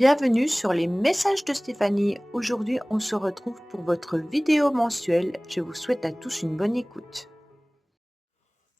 Bienvenue sur les messages de Stéphanie. Aujourd'hui, on se retrouve pour votre vidéo mensuelle. Je vous souhaite à tous une bonne écoute.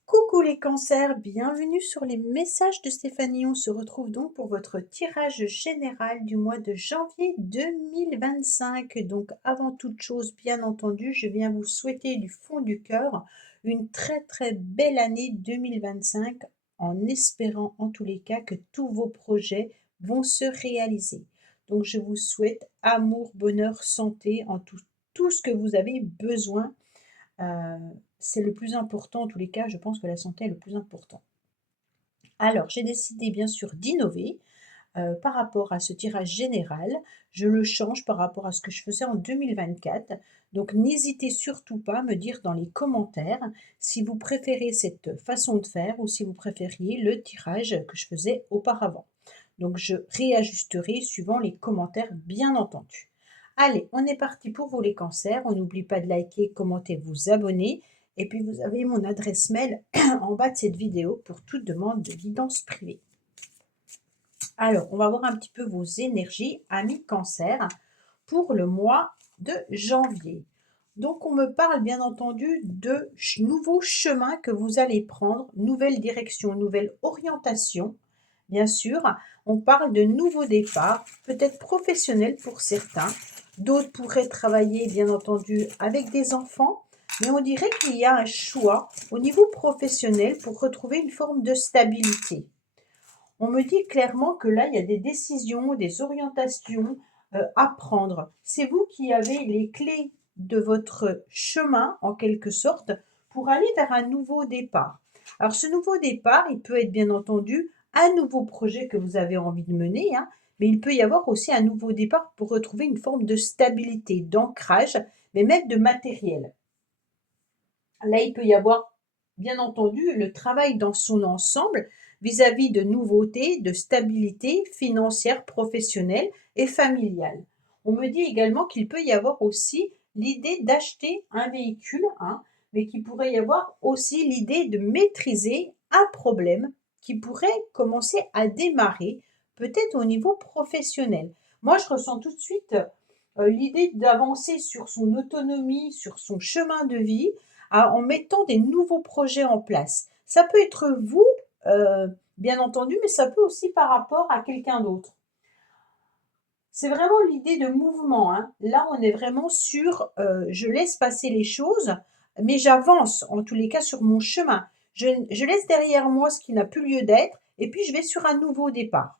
Coucou les cancers, bienvenue sur les messages de Stéphanie. On se retrouve donc pour votre tirage général du mois de janvier 2025. Donc avant toute chose, bien entendu, je viens vous souhaiter du fond du cœur une très très belle année 2025 en espérant en tous les cas que tous vos projets vont se réaliser. Donc je vous souhaite amour, bonheur, santé, en tout ce que vous avez besoin. C'est le plus important en tous les cas, je pense que la santé est le plus important. Alors, j'ai décidé bien sûr d'innover, par rapport à ce tirage général. Je le change par rapport à ce que je faisais en 2024. Donc n'hésitez surtout pas à me dire dans les commentaires si vous préférez cette façon de faire ou si vous préfériez le tirage que je faisais auparavant. Donc je réajusterai suivant les commentaires bien entendu. Allez, on est parti pour vous les cancers. On n'oublie pas de liker, commenter, vous abonner. Et puis vous avez mon adresse mail en bas de cette vidéo pour toute demande de guidance privée. Alors, on va voir un petit peu vos énergies, amis cancer, pour le mois de janvier. Donc, on me parle bien entendu de nouveaux chemins que vous allez prendre, nouvelle direction, nouvelle orientation. Bien sûr, on parle de nouveaux départs, peut-être professionnels pour certains. D'autres pourraient travailler, bien entendu, avec des enfants. Mais on dirait qu'il y a un choix au niveau professionnel pour retrouver une forme de stabilité. On me dit clairement que là, il y a des décisions, des orientations à prendre. C'est vous qui avez les clés de votre chemin, en quelque sorte, pour aller vers un nouveau départ. Alors, ce nouveau départ, il peut être bien entendu un nouveau projet que vous avez envie de mener, hein, mais il peut y avoir aussi un nouveau départ pour retrouver une forme de stabilité, d'ancrage, mais même de matériel. Là, il peut y avoir, bien entendu, le travail dans son ensemble vis-à-vis de nouveautés, de stabilité financière, professionnelle et familiale. On me dit également qu'il peut y avoir aussi l'idée d'acheter un véhicule, hein, mais qu'il pourrait y avoir aussi l'idée de maîtriser un problème qui pourrait commencer à démarrer, peut-être au niveau professionnel. Moi, je ressens tout de suite l'idée d'avancer sur son autonomie, sur son chemin de vie, en mettant des nouveaux projets en place. Ça peut être vous, bien entendu, mais ça peut aussi par rapport à quelqu'un d'autre. C'est vraiment l'idée de mouvement, hein. Là, on est vraiment sur, je laisse passer les choses, mais j'avance en tous les cas sur mon chemin. Je laisse derrière moi ce qui n'a plus lieu d'être et puis je vais sur un nouveau départ.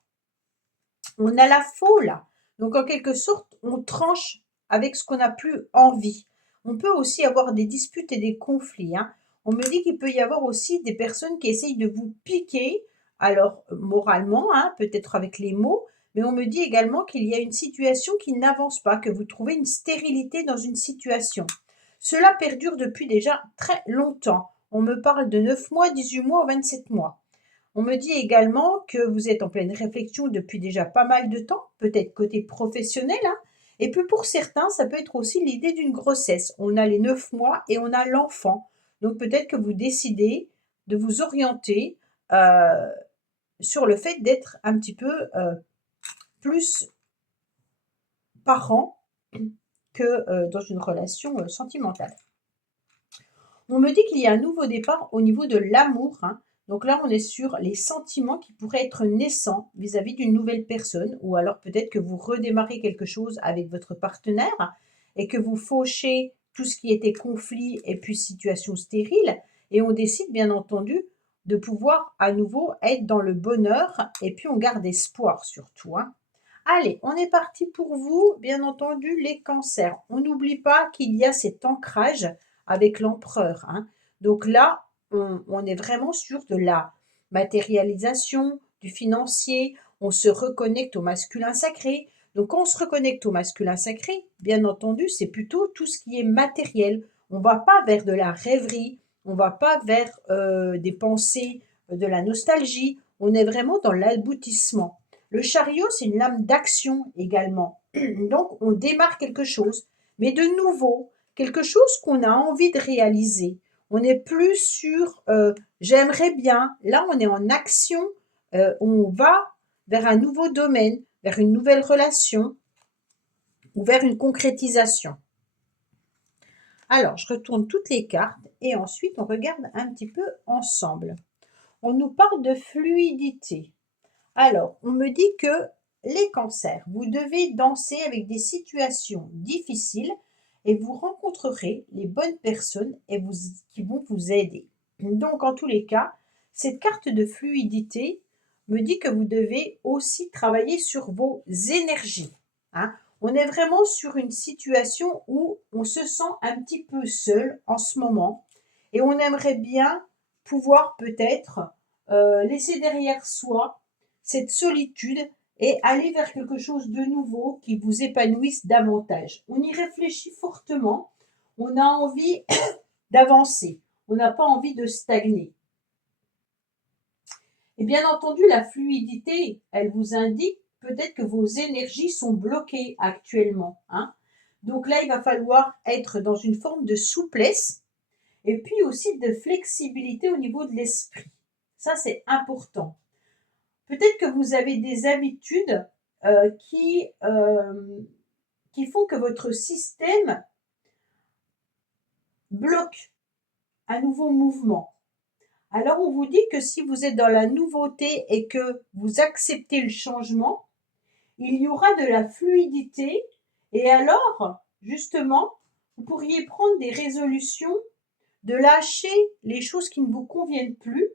On a la faux là, donc en quelque sorte, on tranche avec ce qu'on n'a plus envie. On peut aussi avoir des disputes et des conflits, hein. On me dit qu'il peut y avoir aussi des personnes qui essayent de vous piquer, alors moralement, hein, peut-être avec les mots, mais on me dit également qu'il y a une situation qui n'avance pas, que vous trouvez une stérilité dans une situation. Cela perdure depuis déjà très longtemps. On me parle de 9 mois, 18 mois ou 27 mois. On me dit également que vous êtes en pleine réflexion depuis déjà pas mal de temps, peut-être côté professionnel, hein. Et puis pour certains, ça peut être aussi l'idée d'une grossesse. On a les 9 mois et on a l'enfant. Donc peut-être que vous décidez de vous orienter sur le fait d'être un petit peu plus parent que dans une relation sentimentale. On me dit qu'il y a un nouveau départ au niveau de l'amour, hein. Donc là, on est sur les sentiments qui pourraient être naissants vis-à-vis d'une nouvelle personne, ou alors peut-être que vous redémarrez quelque chose avec votre partenaire et que vous fauchez tout ce qui était conflit et puis situation stérile, et on décide bien entendu de pouvoir à nouveau être dans le bonheur, et puis on garde espoir surtout, hein. Allez, on est parti pour vous, bien entendu, les cancers. On n'oublie pas qu'il y a cet ancrage avec l'empereur, hein. Donc là, on est vraiment sur de la matérialisation, du financier, on se reconnecte au masculin sacré. Donc quand on se reconnecte au masculin sacré, bien entendu, c'est plutôt tout ce qui est matériel. On ne va pas vers de la rêverie, on ne va pas vers des pensées, de la nostalgie. On est vraiment dans l'aboutissement. Le chariot, c'est une lame d'action également. Donc on démarre quelque chose, mais de nouveau, quelque chose qu'on a envie de réaliser. On n'est plus sur j'aimerais bien. Là, on est en action. On va vers un nouveau domaine. vers une nouvelle relation ou vers une concrétisation. Alors, je retourne toutes les cartes et ensuite on regarde un petit peu ensemble. On nous parle de fluidité. Alors, on me dit que les cancers, vous devez danser avec des situations difficiles et vous rencontrerez les bonnes personnes qui vont vous aider. Donc, en tous les cas, cette carte de fluidité me dit que vous devez aussi travailler sur vos énergies. Hein. On est vraiment sur une situation où on se sent un petit peu seul en ce moment et on aimerait bien pouvoir peut-être laisser derrière soi cette solitude et aller vers quelque chose de nouveau qui vous épanouisse davantage. On y réfléchit fortement, on a envie d'avancer, on n'a pas envie de stagner. Et bien entendu, la fluidité, elle vous indique peut-être que vos énergies sont bloquées actuellement. Hein. Donc là, il va falloir être dans une forme de souplesse et puis aussi de flexibilité au niveau de l'esprit. Ça, c'est important. Peut-être que vous avez des habitudes qui font que votre système bloque un nouveau mouvement. Alors, on vous dit que si vous êtes dans la nouveauté et que vous acceptez le changement, il y aura de la fluidité et alors, justement, vous pourriez prendre des résolutions de lâcher les choses qui ne vous conviennent plus,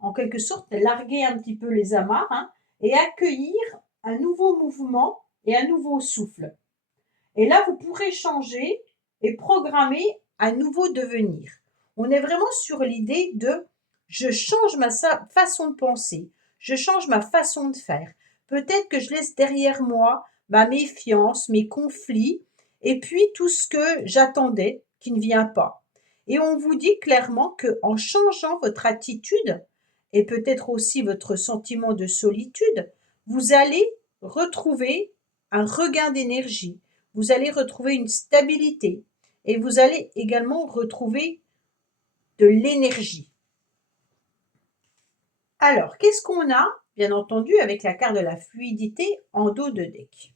en quelque sorte, larguer un petit peu les amarres hein, et accueillir un nouveau mouvement et un nouveau souffle. Et là, vous pourrez changer et programmer un nouveau devenir. On est vraiment sur l'idée de je change ma façon de penser, je change ma façon de faire. Peut-être que je laisse derrière moi ma méfiance, mes conflits, et puis tout ce que j'attendais qui ne vient pas. Et on vous dit clairement qu'en changeant votre attitude, et peut-être aussi votre sentiment de solitude, vous allez retrouver un regain d'énergie, vous allez retrouver une stabilité et vous allez également retrouver de l'énergie. Alors, qu'est-ce qu'on a, bien entendu, avec la carte de la fluidité en dos de deck?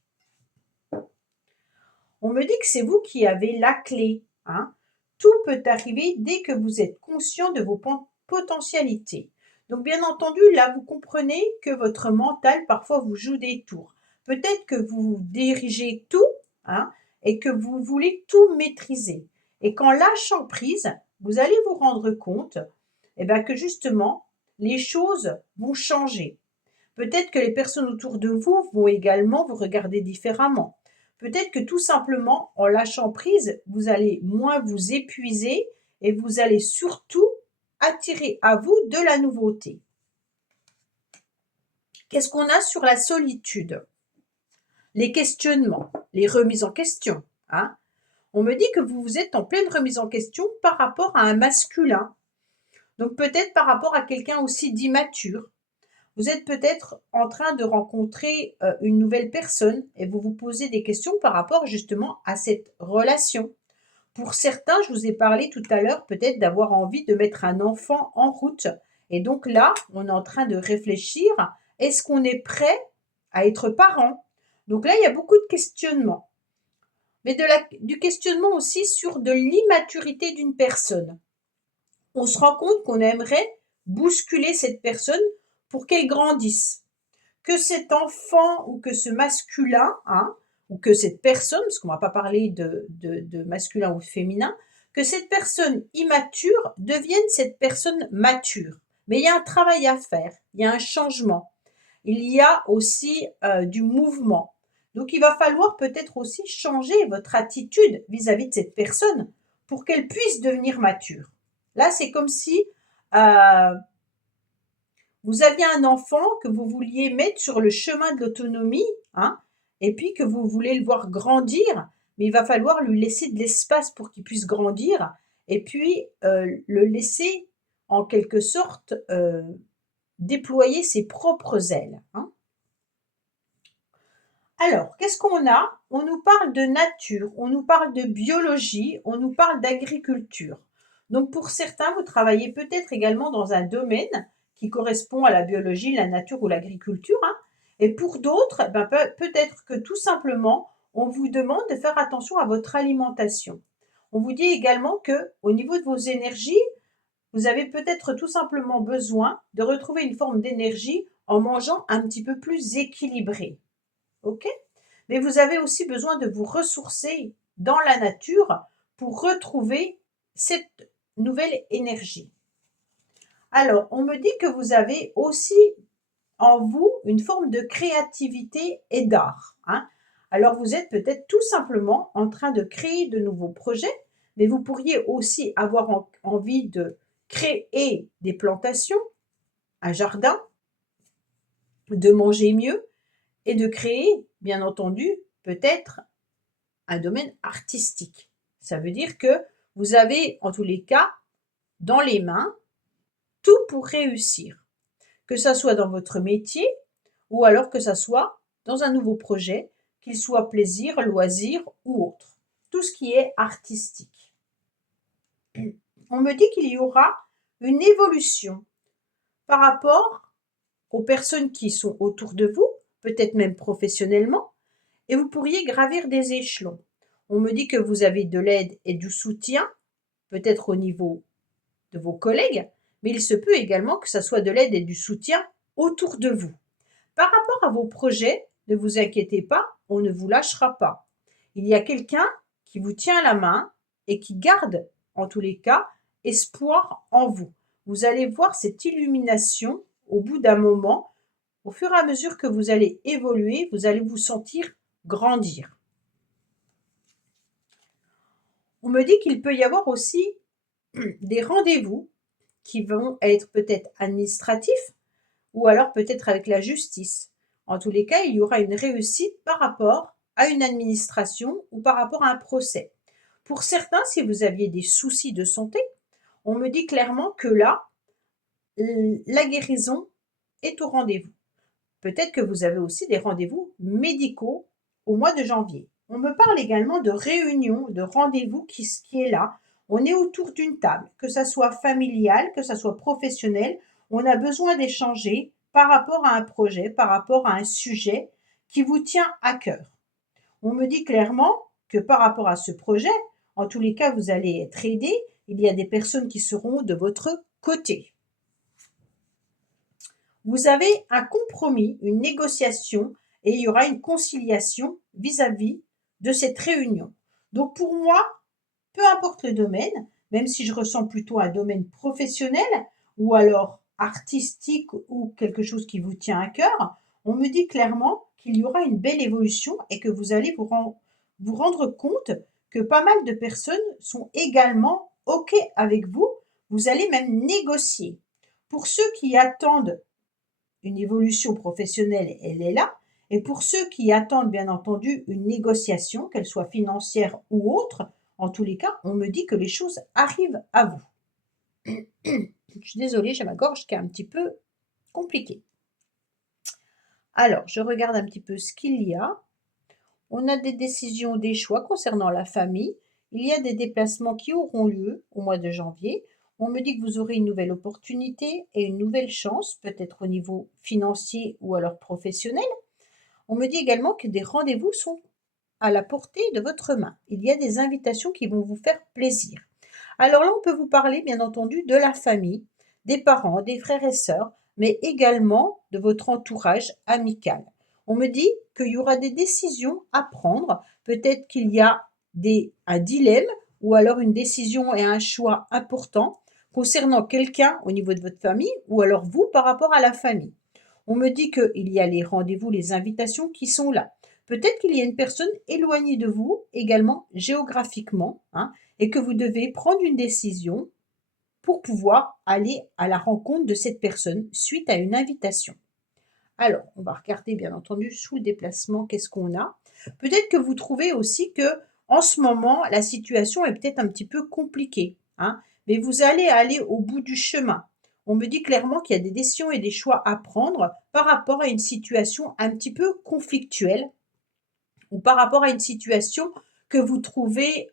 On me dit que c'est vous qui avez la clé. Hein. Tout peut arriver dès que vous êtes conscient de vos potentialités. Donc, bien entendu, là, vous comprenez que votre mental, parfois, vous joue des tours. Peut-être que vous dirigez tout hein, et que vous voulez tout maîtriser. Et qu'en lâchant prise, vous allez vous rendre compte que justement, les choses vont changer. Peut-être que les personnes autour de vous vont également vous regarder différemment. Peut-être que tout simplement, en lâchant prise, vous allez moins vous épuiser et vous allez surtout attirer à vous de la nouveauté. Qu'est-ce qu'on a sur la solitude? Les questionnements, les remises en question. Hein. On me dit que vous êtes en pleine remise en question par rapport à un masculin. Donc peut-être par rapport à quelqu'un aussi d'immature. Vous êtes peut-être en train de rencontrer une nouvelle personne et vous vous posez des questions par rapport justement à cette relation. Pour certains, je vous ai parlé tout à l'heure peut-être d'avoir envie de mettre un enfant en route. Et donc là, on est en train de réfléchir, est-ce qu'on est prêt à être parent? Donc là, il y a beaucoup de questionnements. Mais du questionnement aussi sur de l'immaturité d'une personne. On se rend compte qu'on aimerait bousculer cette personne pour qu'elle grandisse. Que cet enfant ou que ce masculin, hein, ou que cette personne, parce qu'on ne va pas parler de masculin ou féminin, que cette personne immature devienne cette personne mature. Mais il y a un travail à faire, il y a un changement. Il y a aussi du mouvement. Donc il va falloir peut-être aussi changer votre attitude vis-à-vis de cette personne pour qu'elle puisse devenir mature. Là, c'est comme si vous aviez un enfant que vous vouliez mettre sur le chemin de l'autonomie, hein, et puis que vous voulez le voir grandir, mais il va falloir lui laisser de l'espace pour qu'il puisse grandir, et puis le laisser en quelque sorte déployer ses propres ailes. Hein. Alors, qu'est-ce qu'on a? On nous parle de nature, on nous parle de biologie, on nous parle d'agriculture. Donc pour certains, vous travaillez peut-être également dans un domaine qui correspond à la biologie, la nature ou l'agriculture. Hein. Et pour d'autres, peut-être que tout simplement, on vous demande de faire attention à votre alimentation. On vous dit également que, au niveau de vos énergies, vous avez peut-être tout simplement besoin de retrouver une forme d'énergie en mangeant un petit peu plus équilibré. OK? Mais vous avez aussi besoin de vous ressourcer dans la nature pour retrouver cette nouvelle énergie. Alors, on me dit que vous avez aussi en vous une forme de créativité et d'art, hein. Alors, vous êtes peut-être tout simplement en train de créer de nouveaux projets, mais vous pourriez aussi avoir envie de créer des plantations, un jardin, de manger mieux et de créer, bien entendu, peut-être un domaine artistique. Ça veut dire que vous avez, en tous les cas, dans les mains, tout pour réussir. Que ça soit dans votre métier ou alors que ça soit dans un nouveau projet, qu'il soit plaisir, loisir ou autre. Tout ce qui est artistique. On me dit qu'il y aura une évolution par rapport aux personnes qui sont autour de vous, peut-être même professionnellement, et vous pourriez gravir des échelons. On me dit que vous avez de l'aide et du soutien, peut-être au niveau de vos collègues, mais il se peut également que ça soit de l'aide et du soutien autour de vous. Par rapport à vos projets, ne vous inquiétez pas, on ne vous lâchera pas. Il y a quelqu'un qui vous tient la main et qui garde, en tous les cas, espoir en vous. Vous allez voir cette illumination au bout d'un moment. Au fur et à mesure que vous allez évoluer, vous allez vous sentir grandir. On me dit qu'il peut y avoir aussi des rendez-vous qui vont être peut-être administratifs ou alors peut-être avec la justice. En tous les cas, il y aura une réussite par rapport à une administration ou par rapport à un procès. Pour certains, si vous aviez des soucis de santé, on me dit clairement que là, la guérison est au rendez-vous. Peut-être que vous avez aussi des rendez-vous médicaux au mois de janvier. On me parle également de réunion, de rendez-vous qui est là. On est autour d'une table, que ça soit familial, que ça soit professionnel. On a besoin d'échanger par rapport à un projet, par rapport à un sujet qui vous tient à cœur. On me dit clairement que par rapport à ce projet, en tous les cas, vous allez être aidé. Il y a des personnes qui seront de votre côté. Vous avez un compromis, une négociation et il y aura une conciliation vis-à-vis de cette réunion. Donc pour moi, peu importe le domaine, même si je ressens plutôt un domaine professionnel ou alors artistique ou quelque chose qui vous tient à cœur, on me dit clairement qu'il y aura une belle évolution et que vous allez vous rendre compte que pas mal de personnes sont également OK avec vous. Vous allez même négocier. Pour ceux qui attendent une évolution professionnelle, elle est là. Et pour ceux qui attendent, bien entendu, une négociation, qu'elle soit financière ou autre, en tous les cas, on me dit que les choses arrivent à vous. Je suis désolée, j'ai ma gorge qui est un petit peu compliquée. Alors, je regarde un petit peu ce qu'il y a. On a des décisions, des choix concernant la famille. Il y a des déplacements qui auront lieu au mois de janvier. On me dit que vous aurez une nouvelle opportunité et une nouvelle chance, peut-être au niveau financier ou alors professionnel. On me dit également que des rendez-vous sont à la portée de votre main. Il y a des invitations qui vont vous faire plaisir. Alors là, on peut vous parler, bien entendu, de la famille, des parents, des frères et sœurs, mais également de votre entourage amical. On me dit qu'il y aura des décisions à prendre. Peut-être qu'il y a un dilemme ou alors une décision et un choix important concernant quelqu'un au niveau de votre famille ou alors vous par rapport à la famille. On me dit qu'il y a les rendez-vous, les invitations qui sont là. Peut-être qu'il y a une personne éloignée de vous également géographiquement, hein, et que vous devez prendre une décision pour pouvoir aller à la rencontre de cette personne suite à une invitation. Alors, on va regarder bien entendu sous le déplacement qu'est-ce qu'on a. Peut-être que vous trouvez aussi que en ce moment, la situation est peut-être un petit peu compliquée, hein, mais vous allez aller au bout du chemin. On me dit clairement qu'il y a des décisions et des choix à prendre par rapport à une situation un petit peu conflictuelle ou par rapport à une situation que vous trouvez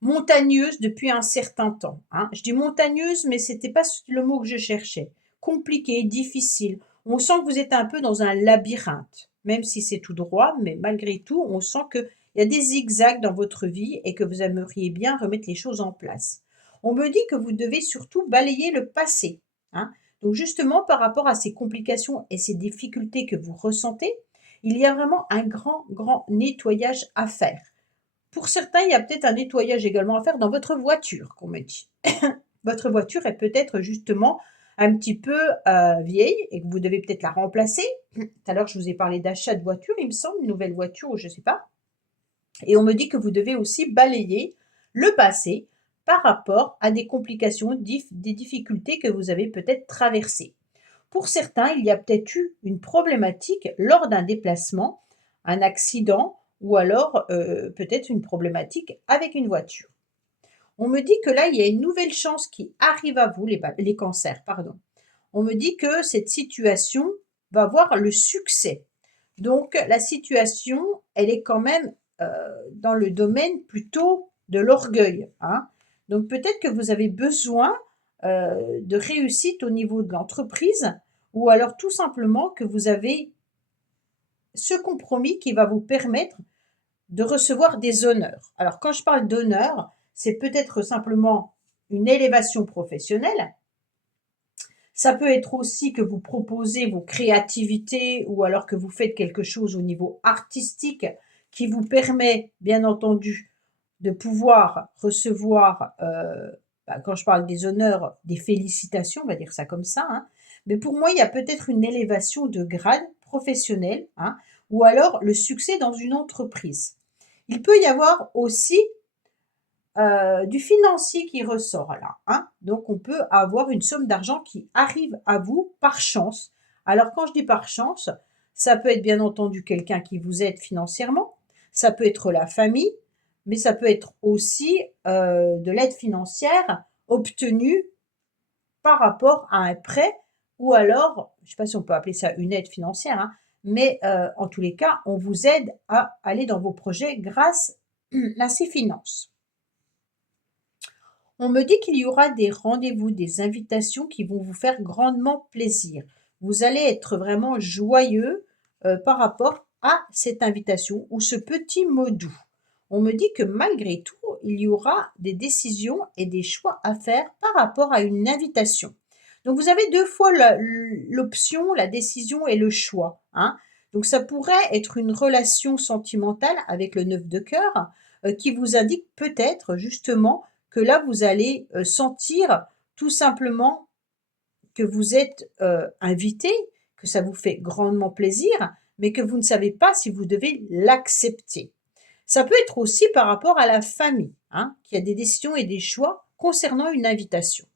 montagneuse depuis un certain temps, hein. Je dis montagneuse, mais c'était pas le mot que je cherchais. Compliqué, difficile. On sent que vous êtes un peu dans un labyrinthe, même si c'est tout droit, mais malgré tout, on sent qu'il y a des zigzags dans votre vie et que vous aimeriez bien remettre les choses en place. On me dit que vous devez surtout balayer le passé, hein. Donc justement, par rapport à ces complications et ces difficultés que vous ressentez, il y a vraiment un grand, grand nettoyage à faire. Pour certains, il y a peut-être un nettoyage également à faire dans votre voiture, qu'on me dit. Votre voiture est peut-être justement un petit peu vieille et que vous devez peut-être la remplacer. Tout à l'heure, je vous ai parlé d'achat de voiture, il me semble, une nouvelle voiture ou je ne sais pas. Et on me dit que vous devez aussi balayer le passé par rapport à des complications, des difficultés que vous avez peut-être traversées. Pour certains, il y a peut-être eu une problématique lors d'un déplacement, un accident ou alors peut-être une problématique avec une voiture. On me dit que là, il y a une nouvelle chance qui arrive à vous, les cancers, pardon. On me dit que cette situation va voir le succès. Donc, la situation, elle est quand même dans le domaine plutôt de l'orgueil, hein. Donc, peut-être que vous avez besoin de réussite au niveau de l'entreprise ou alors tout simplement que vous avez ce compromis qui va vous permettre de recevoir des honneurs. Alors, quand je parle d'honneur, c'est peut-être simplement une élévation professionnelle. Ça peut être aussi que vous proposez vos créativités ou alors que vous faites quelque chose au niveau artistique qui vous permet, bien entendu, de pouvoir recevoir, quand je parle des honneurs, des félicitations, on va dire ça comme ça, hein. Mais pour moi, il y a peut-être une élévation de grade professionnel, hein, ou alors le succès dans une entreprise. Il peut y avoir aussi du financier qui ressort là, hein. Donc on peut avoir une somme d'argent qui arrive à vous par chance. Alors quand je dis par chance, ça peut être bien entendu quelqu'un qui vous aide financièrement, ça peut être la famille, mais ça peut être aussi de l'aide financière obtenue par rapport à un prêt ou alors, je ne sais pas si on peut appeler ça une aide financière, hein, mais en tous les cas, on vous aide à aller dans vos projets grâce à ces finances. On me dit qu'il y aura des rendez-vous, des invitations qui vont vous faire grandement plaisir. Vous allez être vraiment joyeux par rapport à cette invitation ou ce petit mot doux. On me dit que malgré tout, il y aura des décisions et des choix à faire par rapport à une invitation. Donc vous avez deux fois l'option, la décision et le choix, hein. Donc ça pourrait être une relation sentimentale avec le 9 de cœur qui vous indique peut-être justement que là, vous allez sentir tout simplement que vous êtes invité, que ça vous fait grandement plaisir, mais que vous ne savez pas si vous devez l'accepter. Ça peut être aussi par rapport à la famille, hein, qui a des décisions et des choix concernant une invitation.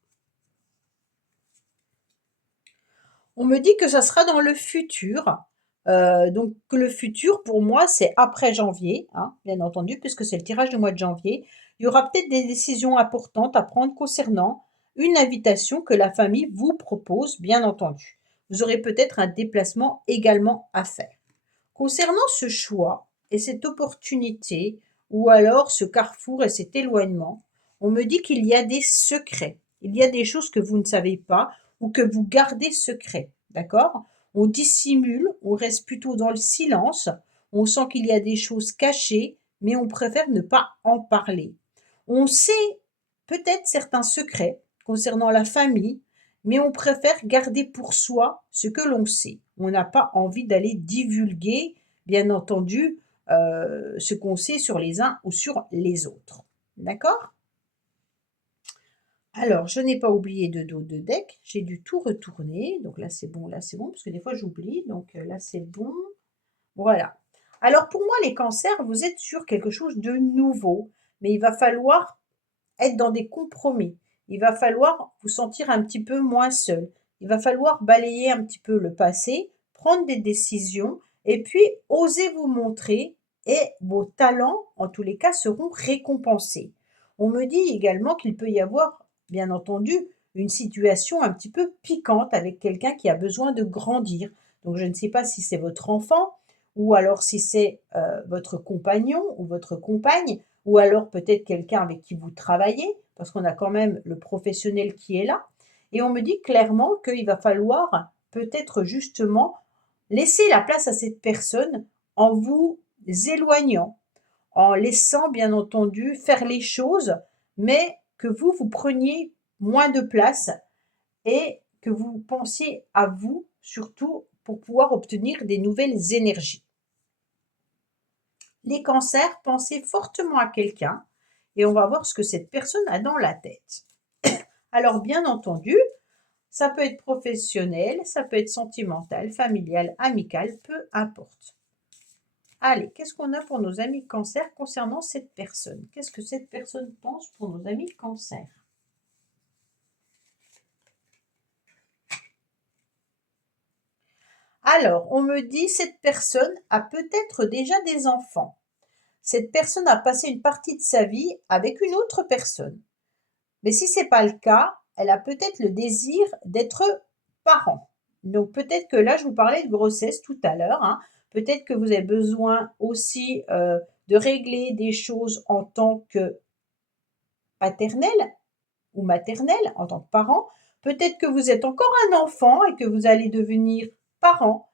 On me dit que ça sera dans le futur. Donc le futur, pour moi, c'est après janvier, hein, bien entendu, puisque c'est le tirage du mois de janvier. Il y aura peut-être des décisions importantes à prendre concernant une invitation que la famille vous propose, bien entendu. Vous aurez peut-être un déplacement également à faire. Concernant ce choix et cette opportunité, ou alors ce carrefour et cet éloignement, on me dit qu'il y a des secrets. Il y a des choses que vous ne savez pas ou que vous gardez secret, d'accord? On dissimule, on reste plutôt dans le silence, on sent qu'il y a des choses cachées, mais on préfère ne pas en parler. On sait peut-être certains secrets concernant la famille, mais on préfère garder pour soi ce que l'on sait. On n'a pas envie d'aller divulguer, bien entendu, ce qu'on sait sur les uns ou sur les autres. D'accord? Alors, je n'ai pas oublié de dos de deck, j'ai dû tout retourner. Donc là, c'est bon, parce que des fois, j'oublie. Donc là, c'est bon. Voilà. Alors, pour moi, les cancers, vous êtes sur quelque chose de nouveau, mais il va falloir être dans des compromis. Il va falloir vous sentir un petit peu moins seul. Il va falloir balayer un petit peu le passé, prendre des décisions et puis oser vous montrer et vos talents, en tous les cas, seront récompensés. On me dit également qu'il peut y avoir, bien entendu, une situation un petit peu piquante avec quelqu'un qui a besoin de grandir. Donc je ne sais pas si c'est votre enfant ou alors si c'est votre compagnon ou votre compagne ou alors peut-être quelqu'un avec qui vous travaillez, parce qu'on a quand même le professionnel qui est là. Et on me dit clairement qu'il va falloir peut-être justement laisser la place à cette personne en vous éloignant, en laissant bien entendu faire les choses, mais que vous preniez moins de place et que vous pensiez à vous surtout pour pouvoir obtenir des nouvelles énergies. Les cancers, pensez fortement à quelqu'un et on va voir ce que cette personne a dans la tête. Alors bien entendu, ça peut être professionnel, ça peut être sentimental, familial, amical, peu importe. Allez, qu'est-ce qu'on a pour nos amis cancer concernant cette personne? Qu'est-ce que cette personne pense pour nos amis cancer? Alors, on me dit cette personne a peut-être déjà des enfants. Cette personne a passé une partie de sa vie avec une autre personne. Mais si ce n'est pas le cas, elle a peut-être le désir d'être parent. Donc peut-être que là, je vous parlais de grossesse tout à l'heure, hein. Peut-être que vous avez besoin aussi de régler des choses en tant que paternel ou maternel, en tant que parent. Peut-être que vous êtes encore un enfant et que vous allez devenir parent.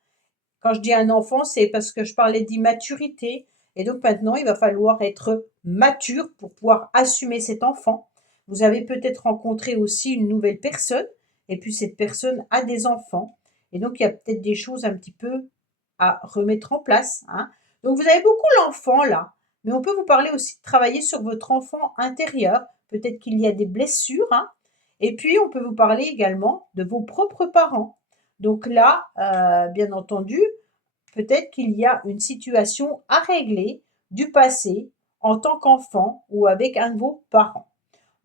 Quand je dis un enfant, c'est parce que je parlais d'immaturité. Et donc maintenant, il va falloir être mature pour pouvoir assumer cet enfant. Vous avez peut-être rencontré aussi une nouvelle personne, et puis cette personne a des enfants. Et donc, il y a peut-être des choses un petit peu à remettre en place, hein. Donc, vous avez beaucoup l'enfant là, mais on peut vous parler aussi de travailler sur votre enfant intérieur. Peut-être qu'il y a des blessures, hein. Et puis, on peut vous parler également de vos propres parents. Donc là, bien entendu, peut-être qu'il y a une situation à régler du passé en tant qu'enfant ou avec un de vos parents.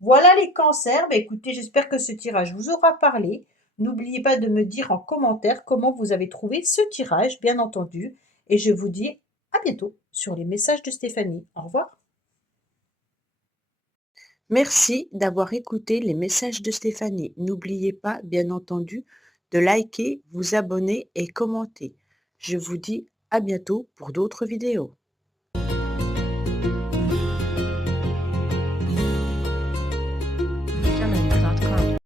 Voilà les cancers. Bah, écoutez, j'espère que ce tirage vous aura parlé. N'oubliez pas de me dire en commentaire comment vous avez trouvé ce tirage, bien entendu. Et je vous dis à bientôt sur les messages de Stéphanie. Au revoir. Merci d'avoir écouté les messages de Stéphanie. N'oubliez pas, bien entendu, de liker, vous abonner et commenter. Je vous dis à bientôt pour d'autres vidéos.